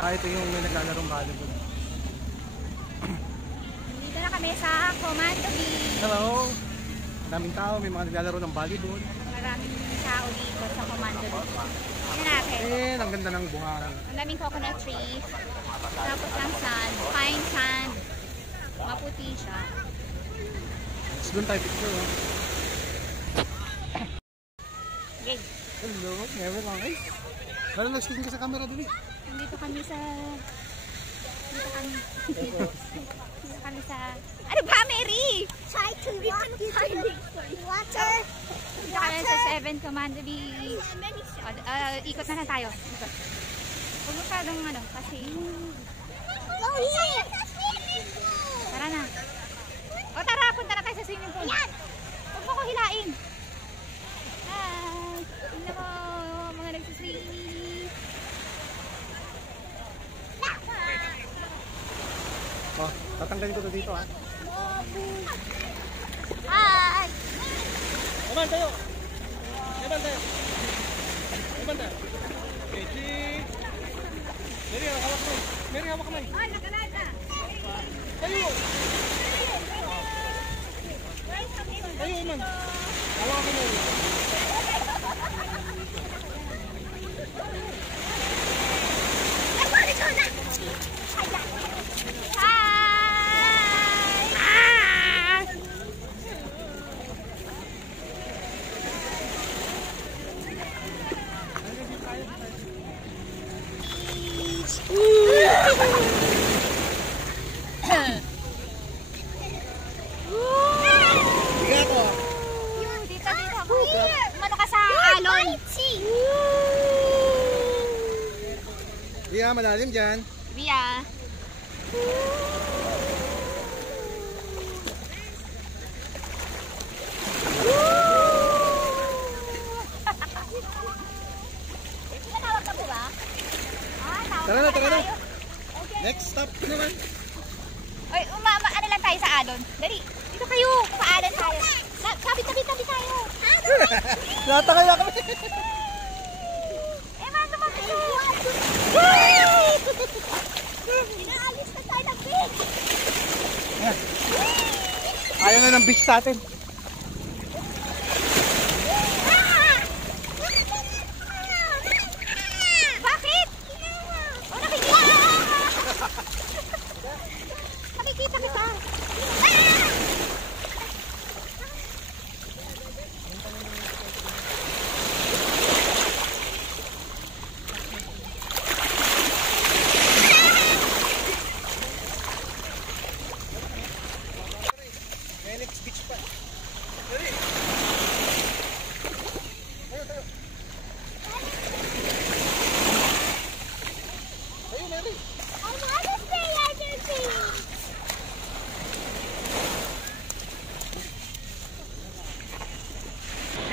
Ito yung may naglalarong volleyball. Dito na kami sa Commando Beach. Hello! Maraming tao, may mga naglalaro ng volleyball. Maraming tao dito sa Commando Beach. Tingnan natin. Ang ganda ng buhangin. Ang daming coconut trees. Tapos ang sand. Fine sand. Maputi siya. Let's go tayo picture. Oh. Okay. Hello, never lang. Ay, wala nag-sticking ka sa camera din eh. Dito kami sa... Dito kami sa... Ano ba, Mary? Try to water. Dito kami sa 7 Commando Beach. Ikot na lang tayo. Ikot. Huwag masyadong ano, kasi... Tara na. O tara, punta na tayo sa swimming pool. Yan! Huwag mo ko hilain. Hi! Tingnan mo, mga nagsiswimming. Oh, tatanggalin ko to dito ha. Hi! Eman tayo! Eman tayo! Eman tayo! Keji! Mary, hawak kamay! Mary, hawak kamay! Ay, nakalata! Tayo! Tayo, Eman! Hawak kamay! Iya, malalim dyan. Via. Tinatawag ka po ba? Tara na, tara na. Next stop naman. Oy, ano lang tayo sa alon. Dali, dito kayo. Sa alon tayo. Tabi tayo. Natakay na kami. Inaalis na tayo ng beach. Ayaw na ng beach sa atin. Bakit? O, nakikita. Nakikita kita.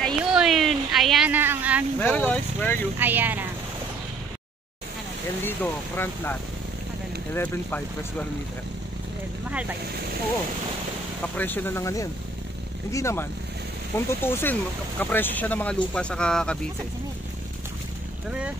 Ayun, ayan na ang aming Mary boat. guys, where are you? Ayan na. Ano? El Nido, front lot. Ano? 11.5 per square meter. Mahal ba yun? Oo. Kapresyo na lang ano yan. Hindi naman. Kung tutusin, kapresyo siya ng mga lupa sa Cavite. Tara eh.